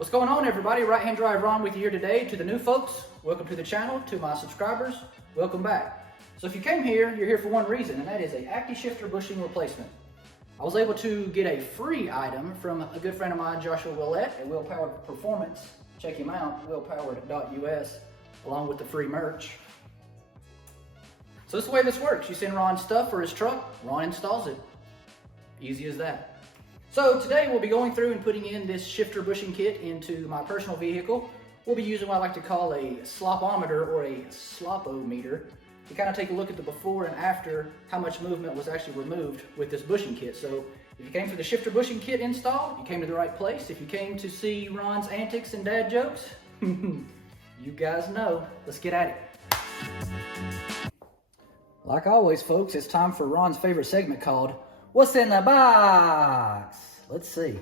What's going on, everybody? Right Hand Drive Ron with you here today. To the new folks, welcome to the channel. To my subscribers, welcome back. So if you came here, you're here for one reason, and that is a Acty shifter bushing replacement. I was able to get a free item from a good friend of mine, Joshua Willett at Willpowered Performance. Check him out, willpowered.us, along with the free merch. So this is the way this works. You send Ron stuff for his truck, Ron installs it. Easy as that. So today we'll be going through and putting in this shifter bushing kit into my personal vehicle. We'll be using what I like to call a slopometer or a slopometer to kind of take a look at the before and after, how much movement was actually removed with this bushing kit. So if you came for the shifter bushing kit install, you came to the right place. If you came to see Ron's antics and dad jokes, you guys know. Let's get at it. Like always, folks, it's time for Ron's favorite segment called What's in the Box? Let's see.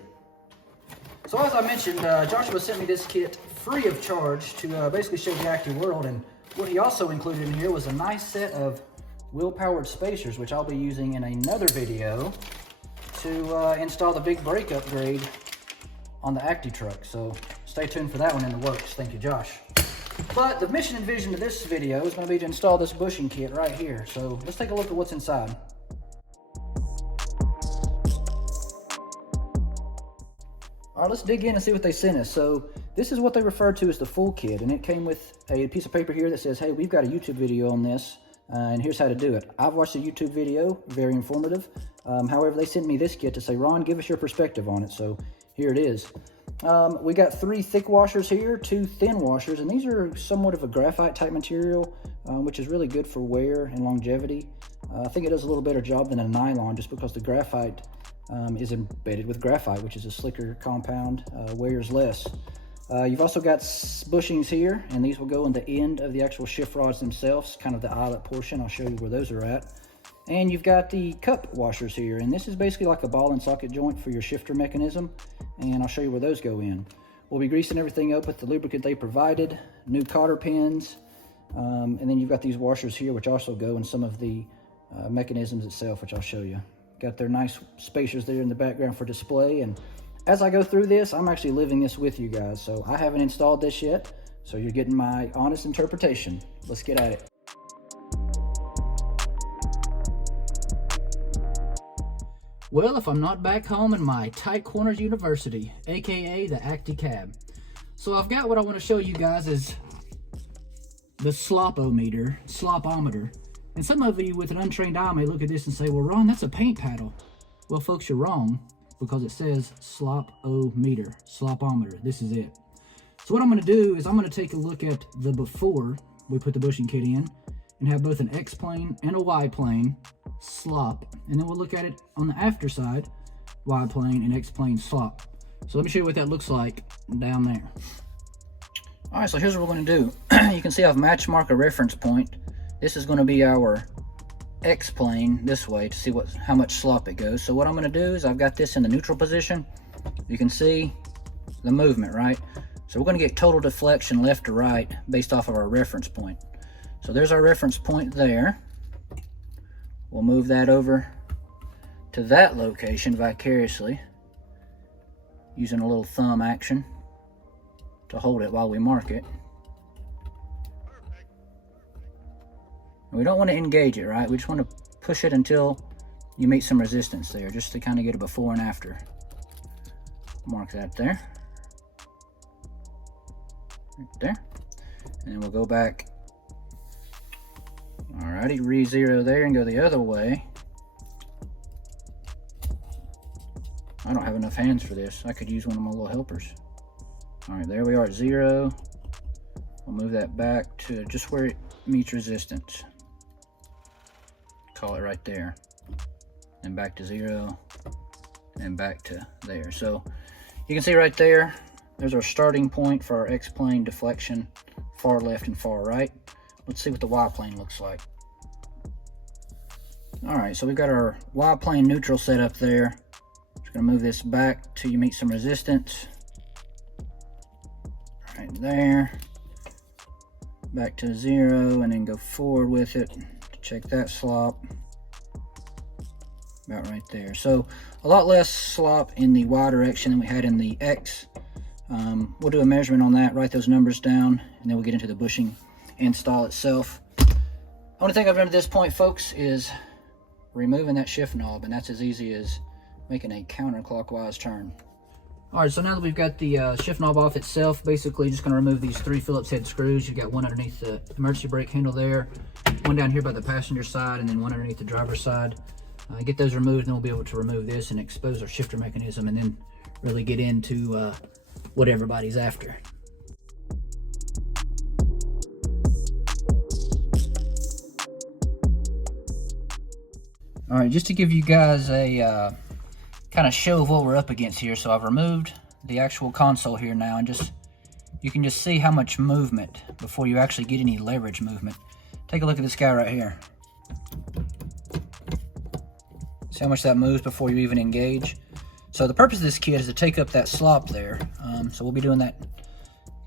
So as I mentioned, Joshua sent me this kit free of charge to basically show the Acty world, and what he also included in here was a nice set of Willpowered spacers, which I'll be using in another video to install the big brake upgrade on the Acty truck. So stay tuned for that one in the works. Thank you, Josh. But the mission and vision of this video is going to be to install this bushing kit right here. So let's take a look at what's inside. All right, let's dig in and see what they sent us. So this is what they refer to as the full kit, and it came with a piece of paper here that says, hey, we've got a YouTube video on this, and here's how to do it. I've watched the YouTube video, very informative. However, they sent me this kit to say, Ron, give us your perspective on it. So here it is. We got 3 thick washers here, 2 thin washers, and these are somewhat of a graphite type material, which is really good for wear and longevity. I think it does a little better job than a nylon just because the graphite is embedded with graphite, which is a slicker compound, wears less. You've also got bushings here, and these will go in the end of the actual shift rods themselves, kind of the eyelet portion. I'll show you where those are at. And you've got the cup washers here, and this is basically like a ball and socket joint for your shifter mechanism, and I'll show you where those go in. We'll be greasing everything up with the lubricant they provided, new cotter pins, and then you've got these washers here, which also go in some of the mechanisms itself, which I'll show you. Got their nice spacers there in the background for display, and as I go through this, I'm actually living this with you guys, so I haven't installed this yet, so you're getting my honest interpretation. Let's get at it. Well, if I'm not back home in my tight corners university, aka the Acty cab. So I've got what I want to show you guys is the slopometer. And some of you with an untrained eye may look at this and say, well, Ron, that's a paint paddle. Well, folks, you're wrong, because it says slopometer. This is it. So what I'm going to do is I'm going to take a look at the before we put the bushing kit in and have both an X plane and a Y plane slop. And then we'll look at it on the after side, Y plane and X plane slop. So let me show you what that looks like down there. All right, so here's what we're going to do. You can see I've match marked a reference point. This is going to be our X plane this way to see how much slop it goes. So what I'm going to do is I've got this in the neutral position. You can see the movement, right? So we're going to get total deflection left to right based off of our reference point. So there's our reference point there. We'll move that over to that location vicariously using a little thumb action to hold it while we mark it. We don't want to engage it, right? We just want to push it until you meet some resistance there, just to kind of get a before and after. Mark that there. Right there. And then we'll go back. Alrighty, re-zero there and go the other way. I don't have enough hands for this. I could use one of my little helpers. Alright, there we are at 0. We'll move that back to just where it meets resistance. Call it right there, and back to 0, and back to there. So you can see right there, there's our starting point for our X plane deflection, far left and far right. Let's see what the Y plane looks like. All right, so we've got our Y plane neutral set up there. Just gonna move this back till you meet some resistance. Right there, back to 0, and then go forward with it. Check that slop, about right there. So a lot less slop in the Y direction than we had in the X. We'll do a measurement on that, write those numbers down, and then we'll get into the bushing install itself. Only thing I've done at this point, folks, is removing that shift knob, and that's as easy as making a counterclockwise turn. All right, so now that we've got the shift knob off itself, basically just going to remove these 3 Phillips head screws. You've got one underneath the emergency brake handle there, one down here by the passenger side, and then one underneath the driver's side. Get those removed, and then we'll be able to remove this and expose our shifter mechanism, and then really get into what everybody's after. All right, just to give you guys a kind of show of what we're up against here. So I've removed the actual console here now, and just you can just see how much movement before you actually get any leverage movement. Take a look at this guy right here. See how much that moves before you even engage. So the purpose of this kit is to take up that slop there. So we'll be doing that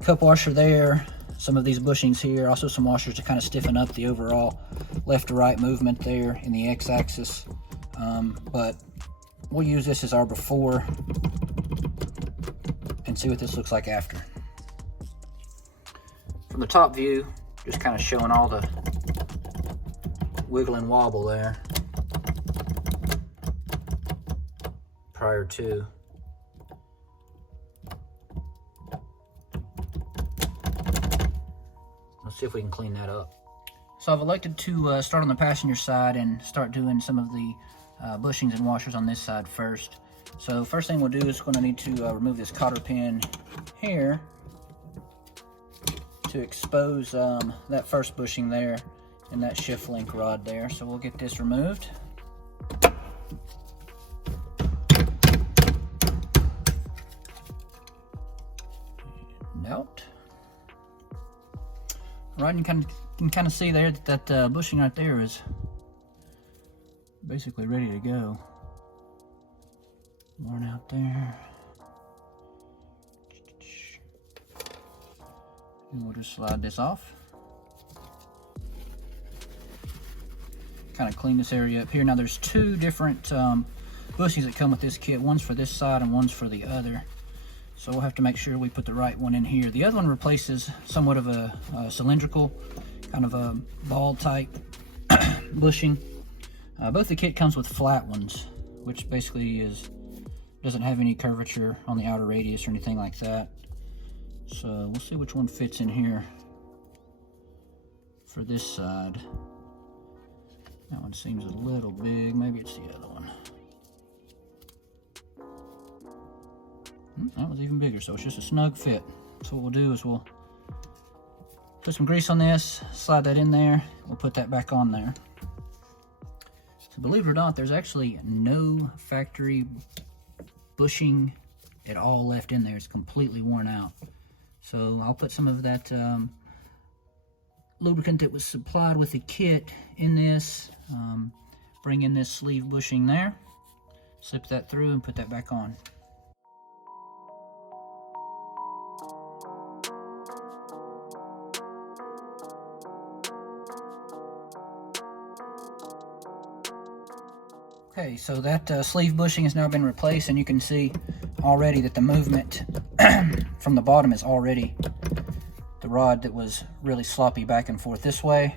cup washer there, some of these bushings here, also some washers to kind of stiffen up the overall left to right movement there in the x-axis. But we'll use this as our before and see what this looks like after. From the top view, just kind of showing all the wiggle and wobble there prior to. Let's see if we can clean that up. So I've elected to start on the passenger side and start doing some of the bushings and washers on this side first. So first thing we'll do is we're going to need to remove this cotter pin here to expose that first bushing there and that shift link rod there. So we'll get this removed. Out. Right, you can kind of see there that that bushing right there is basically ready to go. Worn out there. And we'll just slide this off. Kind of clean this area up here. Now there's 2 different bushings that come with this kit. One's for this side and one's for the other. So we'll have to make sure we put the right one in here. The other one replaces somewhat of a cylindrical, kind of a ball type bushing. Both the kit comes with flat ones, which basically doesn't have any curvature on the outer radius or anything like that. So we'll see which one fits in here for this side. That one seems a little big. Maybe it's the other one. That was even bigger, so it's just a snug fit. So what we'll do is we'll put some grease on this, slide that in there, we'll put that back on there. So believe it or not, there's actually no factory bushing at all left in there. It's completely worn out. So I'll put some of that lubricant that was supplied with the kit in this, bring in this sleeve bushing there, slip that through and put that back on. Okay, so that sleeve bushing has now been replaced, and you can see already that the movement from the bottom is already the rod that was really sloppy back and forth this way.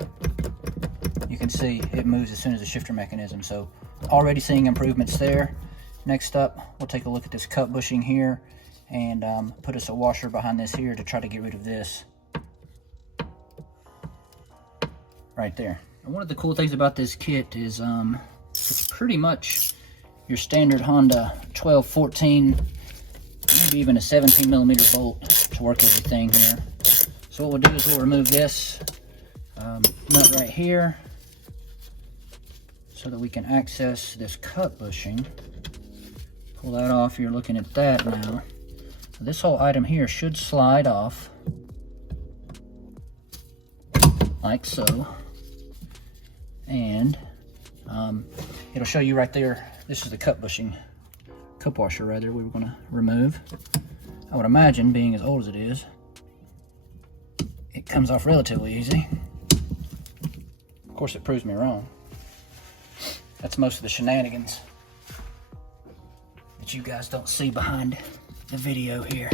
You can see it moves as soon as the shifter mechanism, so already seeing improvements there. Next up, we'll take a look at this cup bushing here and put us a washer behind this here to try to get rid of this right there. And one of the cool things about this kit is it's pretty much your standard Honda 12, 14, maybe even a 17 millimeter bolt to work everything here. So what we'll do is we'll remove this nut right here so that we can access this cup bushing. Pull that off, you're looking at that now. So this whole item here should slide off like so. And it'll show you right there, this is the cup bushing, cup washer rather, we were going to remove. I would imagine, being as old as it is, it comes off relatively easy. Of course, it proves me wrong. That's most of the shenanigans that you guys don't see behind the video here.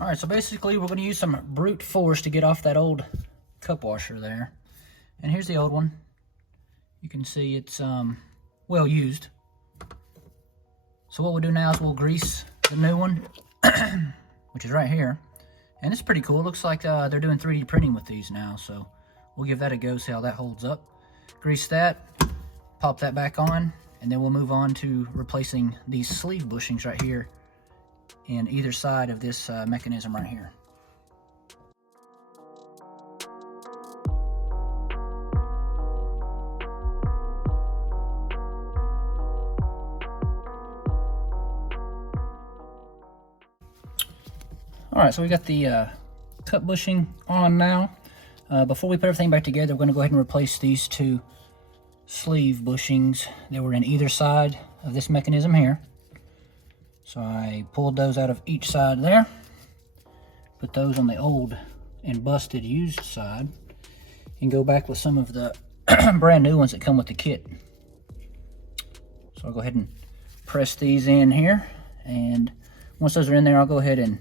All right, so basically we're going to use some brute force to get off that old cup washer there. And here's the old one. You can see it's well used. So what we'll do now is we'll grease the new one, which is right here. And it's pretty cool. It looks like they're doing 3D printing with these now, so we'll give that a go, see how that holds up. Grease that, pop that back on, and then we'll move on to replacing these sleeve bushings right here in either side of this mechanism right here. All right, so we got the cup bushing on now. Before we put everything back together, we're going to go ahead and replace these two sleeve bushings that were in either side of this mechanism here. So I pulled those out of each side there, put those on the old and busted used side, and go back with some of the brand new ones that come with the kit. So I'll go ahead and press these in here, and once those are in there, I'll go ahead and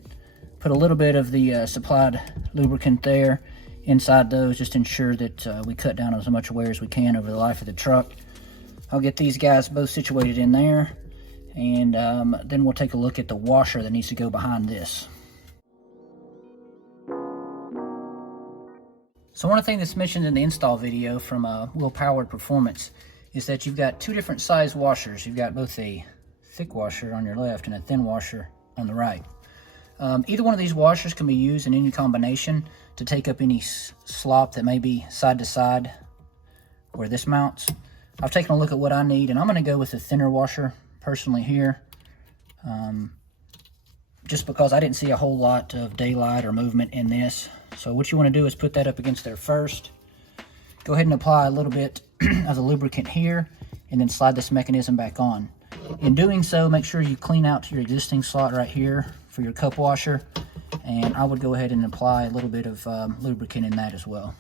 put a little bit of the supplied lubricant there inside those, just to ensure that we cut down as much wear as we can over the life of the truck. I'll get these guys both situated in there, and then we'll take a look at the washer that needs to go behind this. So one of the things that's mentioned in the install video from Willpowered Performance is that you've got two different size washers. You've got both a thick washer on your left and a thin washer on the right. Either one of these washers can be used in any combination to take up any slop that may be side to side where this mounts. I've taken a look at what I need, and I'm going to go with the thinner washer personally here, just because I didn't see a whole lot of daylight or movement in this. So what you want to do is put that up against there first. Go ahead and apply a little bit of the lubricant here, and then slide this mechanism back on. In doing so, make sure you clean out your existing slot right here for your cup washer, and I would go ahead and apply a little bit of lubricant in that as well.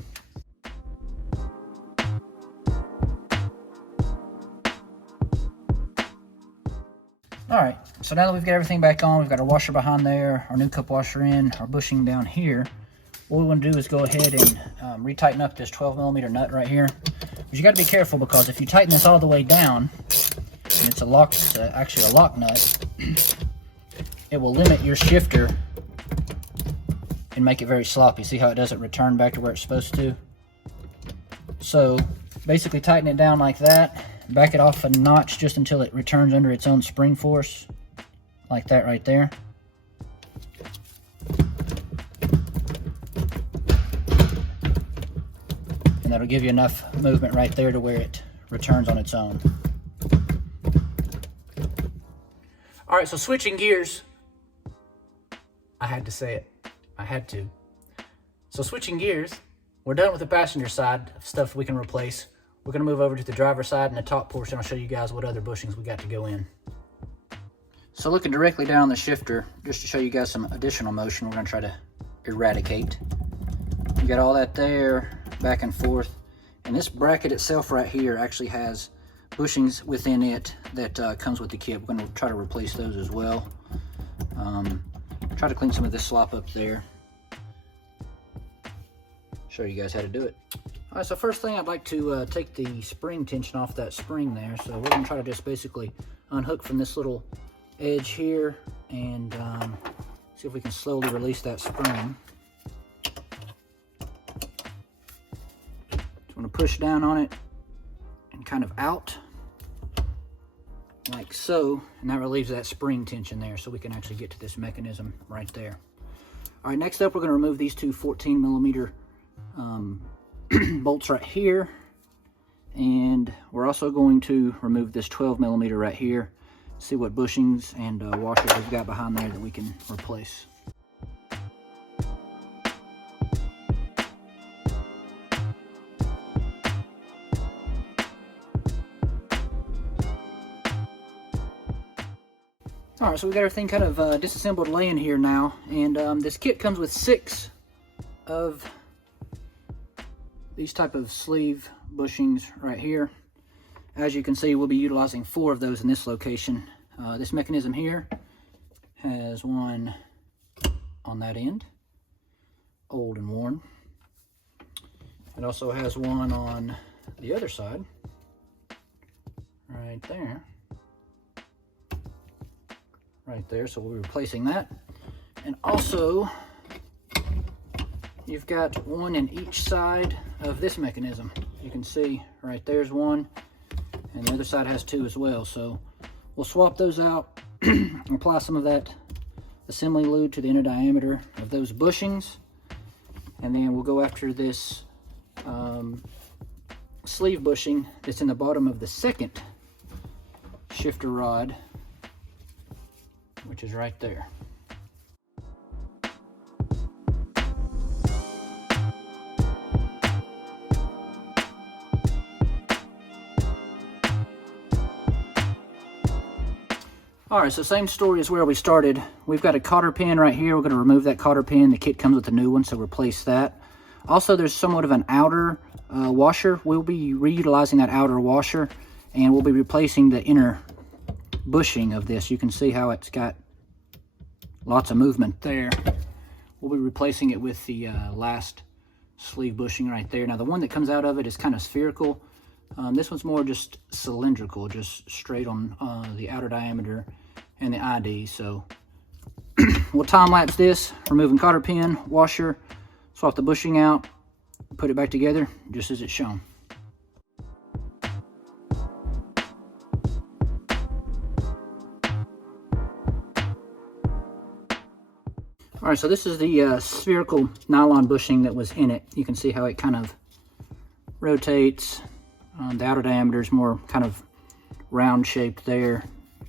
All right, so now that we've got everything back on, we've got our washer behind there, our new cup washer in, our bushing down here. What we want to do is go ahead and retighten up this 12mm nut right here. But you got to be careful, because if you tighten this all the way down, and it's a lock, actually a lock nut, it will limit your shifter and make it very sloppy. See how it doesn't return back to where it's supposed to? So basically tighten it down like that, back it off a notch just until it returns under its own spring force, like that right there. And that'll give you enough movement right there to where it returns on its own. All right, so switching gears, I had to say it. I had to. So switching gears, we're done with the passenger side of stuff we can replace. We're going to move over to the driver's side, and the top portion I'll show you guys what other bushings we got to go in. So looking directly down on the shifter, just to show you guys some additional motion we're going to try to eradicate. You got all that there, back and forth. And this bracket itself right here actually has bushings within it that comes with the kit. We're going to try to replace those as well. Try to clean some of this slop up there. Show you guys how to do it. All right, so first thing, I'd like to take the spring tension off that spring there. So we're going to try to just basically unhook from this little edge here and see if we can slowly release that spring. So I'm going to push down on it and kind of out like so, and that relieves that spring tension there, so we can actually get to this mechanism right there. All right, next up we're going to remove these two 14mm bolts right here, and we're also going to remove this 12mm right here, see what bushings and washers we've got behind there that we can replace. All right, so we got everything kind of disassembled laying here now, and this kit comes with 6 of these type of sleeve bushings right here. As you can see, we'll be utilizing 4 of those in this location. This mechanism here has one on that end, old and worn. It also has one on the other side, right there. Right there, so we'll be replacing that. And also, you've got one in each side of this mechanism. You can see right there's one, and the other side has two as well. So we'll swap those out, apply some of that assembly lube to the inner diameter of those bushings, and then we'll go after this sleeve bushing that's in the bottom of the second shifter rod, which is right there. All right, so same story as where we started. We've got a cotter pin right here. We're going to remove that cotter pin. The kit comes with a new one, so replace that. Also, there's somewhat of an outer washer. We'll be reutilizing that outer washer, and we'll be replacing the inner bushing of this. You can see how it's got lots of movement there. We'll be replacing it with the last sleeve bushing right there. Now, the one that comes out of it is kind of spherical. This one's more just cylindrical, just straight on the outer diameter and the ID. So we'll time lapse this, removing cotter pin, washer, swap the bushing out, put it back together just as it's shown. All right, so this is the spherical nylon bushing that was in it. You can see how it kind of rotates. The outer diameter is more kind of round shaped there,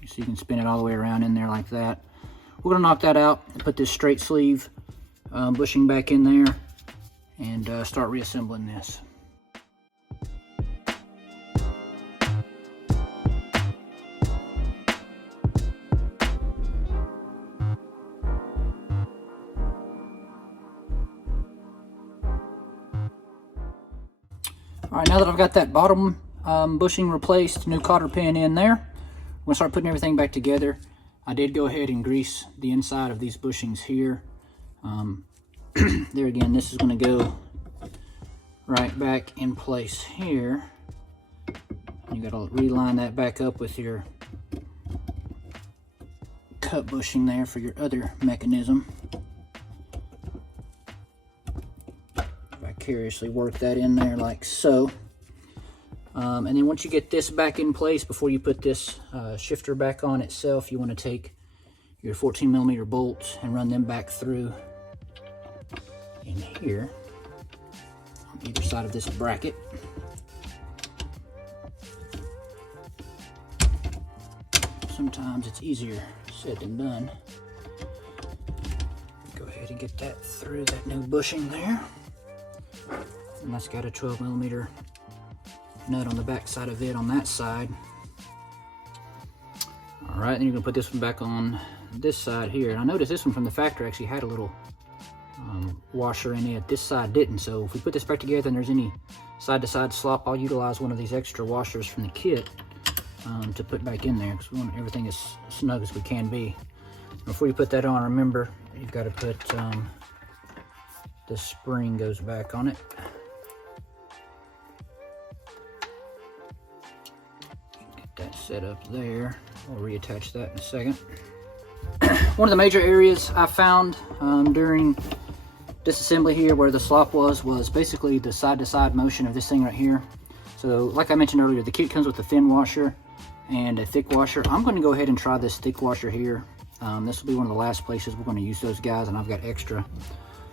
so you can spin it all the way around in there like that. We're going to knock that out and put this straight sleeve bushing back in there and start reassembling this. All right, now that I've got that bottom bushing replaced, new cotter pin in there, I'm going to start putting everything back together. I did go ahead and grease the inside of these bushings here. There again, this is going to go right back in place here. You got to reline that back up with your cut bushing there for your other mechanism. Vicariously work that in there like so. And then once you get this back in place, before you put this shifter back on itself, you want to take your 14mm bolts and run them back through in here on either side of this bracket. Sometimes it's easier said than done. Go ahead and get that through that new bushing there. And that's got a 12mm nut on the back side of it on that side. All right, then you're gonna put this one back on this side here. And I noticed this one from the factory actually had a little washer in it. This side didn't. So if we put this back together and there's any side-to-side slop, I'll utilize one of these extra washers from the kit to put back in there, because we want everything as snug as we can be. Before you put that on, remember you've got to put the spring goes back on it. Get that set up there. We'll reattach that in a second. One of the major areas I found during disassembly here where the slop was basically the side-to-side motion of this thing right here. So like I mentioned earlier, the kit comes with a thin washer and a thick washer. I'm going to go ahead and try this thick washer here. This will be one of the last places we're going to use those guys, and I've got extra.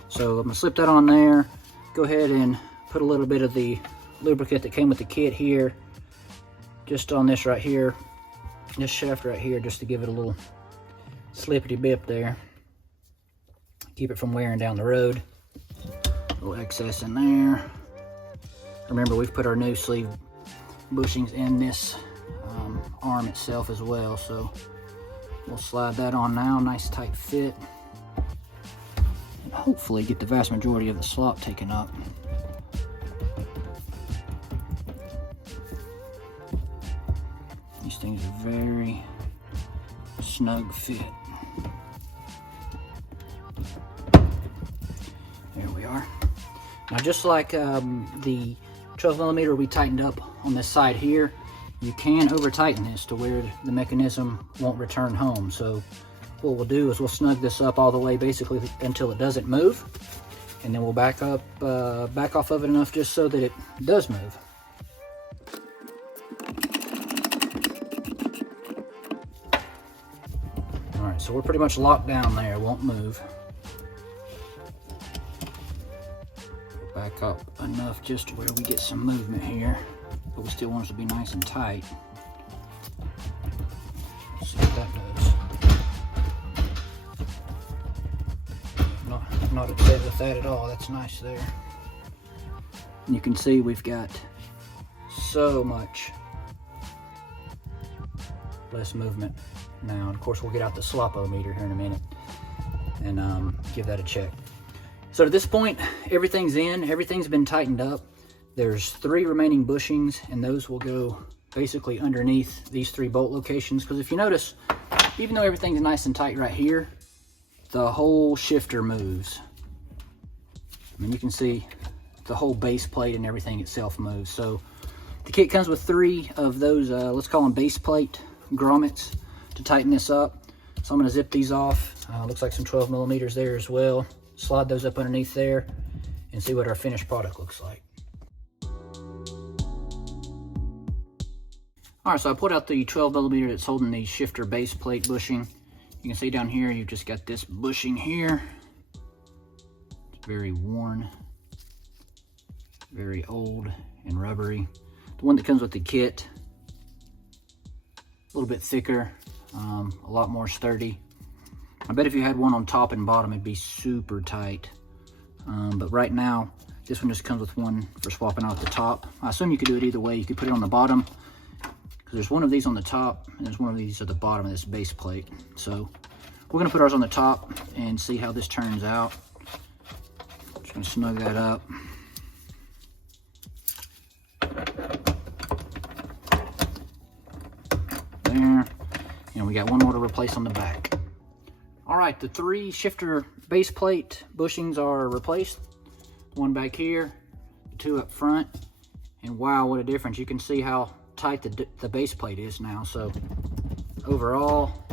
So I'm going to slip that on there. Go ahead and put a little bit of the lubricant that came with the kit here, just on this right here, this shaft right here, just to give it a little slippity bip there. Keep it from wearing down the road. A little excess in there. Remember, we've put our new sleeve bushings in this arm itself as well, so we'll slide that on now. Nice tight fit, and hopefully get the vast majority of the slop taken up. These things are very snug fit. we are. Now, just like the 12 millimeter we tightened up on this side here, you can over tighten this to where the mechanism won't return home. So what we'll do is we'll snug this up all the way basically until it doesn't move, and then we'll back off of it enough just so that it does move. All right, so we're pretty much locked down there, it won't move. Back up enough just to where we get some movement here, but we still want it to be nice and tight. Let's see what that does. Not upset with that at all. That's nice there. And you can see we've got so much less movement now. And of course, we'll get out the slopometer here in a minute and give that a check. So at this point, everything's in, everything's been tightened up. There's 3 remaining bushings, and those will go basically underneath these 3 bolt locations. Because if you notice, even though everything's nice and tight right here, the whole shifter moves. I mean, you can see the whole base plate and everything itself moves. So the kit comes with 3 of those, let's call them base plate grommets to tighten this up. So I'm gonna zip these off. Looks like some 12 millimeters there as well. Slide those up underneath there and see what our finished product looks like. All right, so I pulled out the 12 millimeter that's holding the shifter base plate bushing. You can see down here, you've just got this bushing here. It's very worn, very old and rubbery. The one that comes with the kit, a little bit thicker, a lot more sturdy. I bet if you had one on top and bottom, it'd be super tight. But right now, this one just comes with one for swapping out the top. I assume you could do it either way. You could put it on the bottom, because there's one of these on the top, and there's one of these at the bottom of this base plate. So we're gonna put ours on the top and see how this turns out. Just gonna snug that up. There, and we got one more to replace on the back. All right, the 3 shifter base plate bushings are replaced. One back here, the 2 up front, and wow, what a difference. You can see how tight the base plate is now. So overall,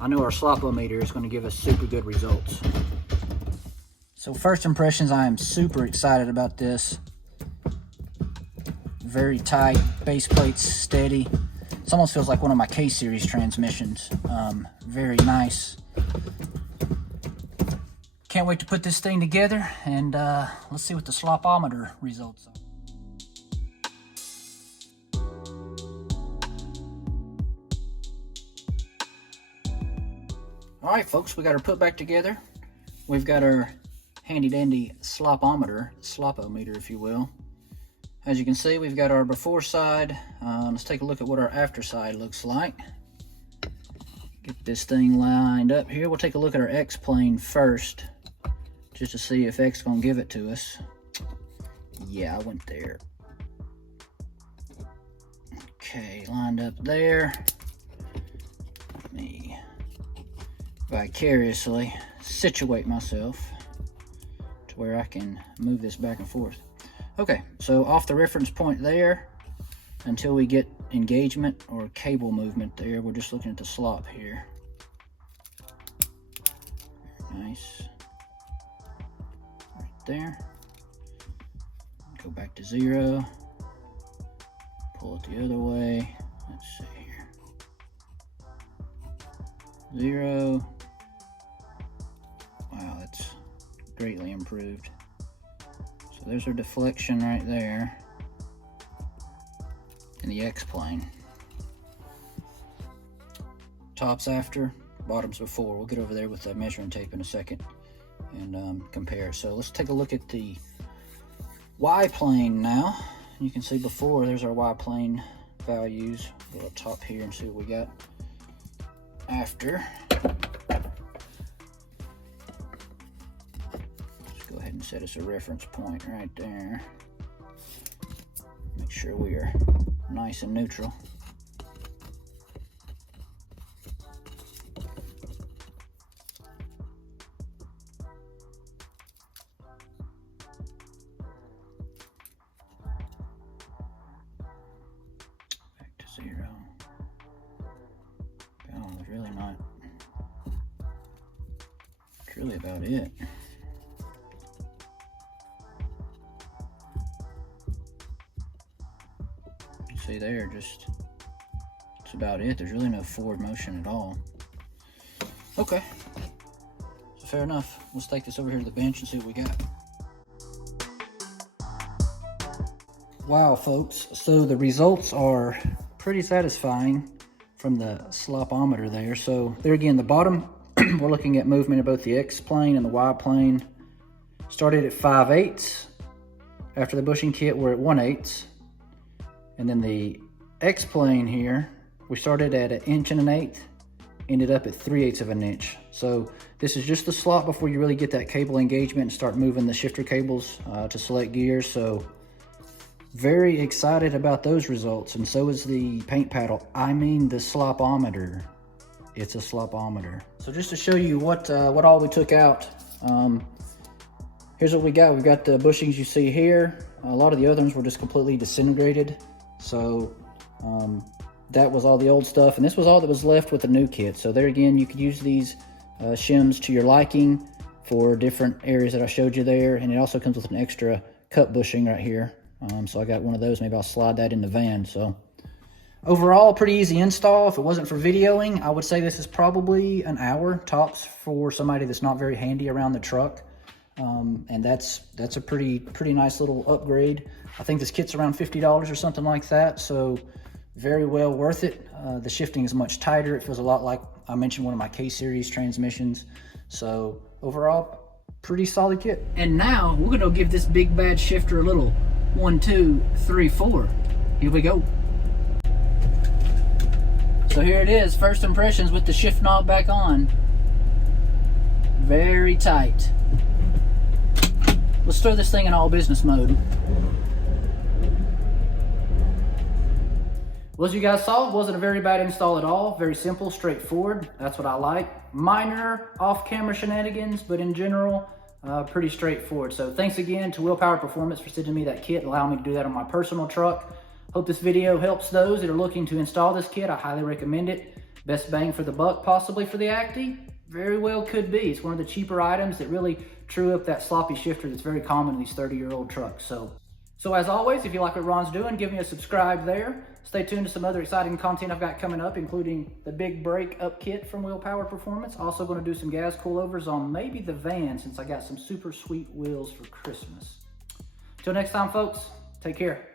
I know our slopometer is gonna give us super good results. So first impressions, I am super excited about this. Very tight, base plate's steady. It almost feels like one of my K-series transmissions. Very nice. Can't wait to put this thing together, and let's see what the slopometer results are. All right, folks, we got her put back together. We've got our handy dandy slopometer, if you will. As you can see, we've got our before side. Let's take a look at what our after side looks like. Get this thing lined up here. We'll take a look at our X plane first, just to see if X gonna give it to us. Yeah, I went there. Okay, lined up there. Let me vicariously situate myself to where I can move this back and forth. Okay, so off the reference point there, until we get engagement or cable movement there, we're just looking at the slop here. Nice. Right there. Go back to 0. Pull it the other way. Let's see here. 0. Wow, that's greatly improved. So there's our deflection right there in the X plane. Top's after, bottom's before. We'll get over there with the measuring tape in a second and compare. So let's take a look at the Y plane now. You can see before, there's our Y plane values. Go up top here and see what we got after. Let's go ahead and set us a reference point right there. Make sure we are nice and neutral. 0. Oh, there's really not. That's really about it. You see there, just, that's about it. There's really no forward motion at all. Okay, so fair enough. Let's take this over here to the bench and see what we got. Wow, folks, so the results are pretty satisfying from the slopometer there. So there again, the bottom, we're looking at movement of both the X plane and the Y plane. Started at 5/8. After the bushing kit, we're at 1/8. And then the X plane here, we started at 1 1/8 inches, ended up at 3/8 of an inch. So this is just the slot before you really get that cable engagement and start moving the shifter cables to select gears. So very excited about those results, and so is the paint paddle. I mean the slopometer. It's a slopometer. So just to show you what all we took out, here's what we got. We've got the bushings you see here. A lot of the other ones were just completely disintegrated. So that was all the old stuff, and this was all that was left with the new kit. So there again, you could use these shims to your liking for different areas that I showed you there, and it also comes with an extra cut bushing right here. So I got one of those. Maybe I'll slide that in the van. So overall, pretty easy install. If it wasn't for videoing, I would say this is probably an hour tops for somebody that's not very handy around the truck. And that's a pretty nice little upgrade. I think this kit's around $50 or something like that. So very well worth it. The shifting is much tighter. It feels a lot like I mentioned one of my K-series transmissions. So overall, pretty solid kit. And now we're gonna give this big bad shifter a little 1, 2, 3, 4. Here we go. So here it is, first impressions with the shift knob back on. Very tight. Let's throw this thing in all business mode. Well, as you guys saw, it wasn't a very bad install at all. Very simple, straightforward. That's what I like. Minor off-camera shenanigans, but in general, pretty straightforward. So thanks again to Willpowered Performance for sending me that kit and allowing me to do that on my personal truck. Hope this video helps those that are looking to install this kit. I highly recommend it. Best bang for the buck possibly for the Acty. Very well could be. It's one of the cheaper items that really true up that sloppy shifter that's very common in these 30-year-old trucks. So as always, if you like what Ron's doing, give me a subscribe there. Stay tuned to some other exciting content I've got coming up, including the big brake up kit from Willpowered Performance. Also going to do some gas coilovers on maybe the van, since I got some super sweet wheels for Christmas. Till next time, folks, take care.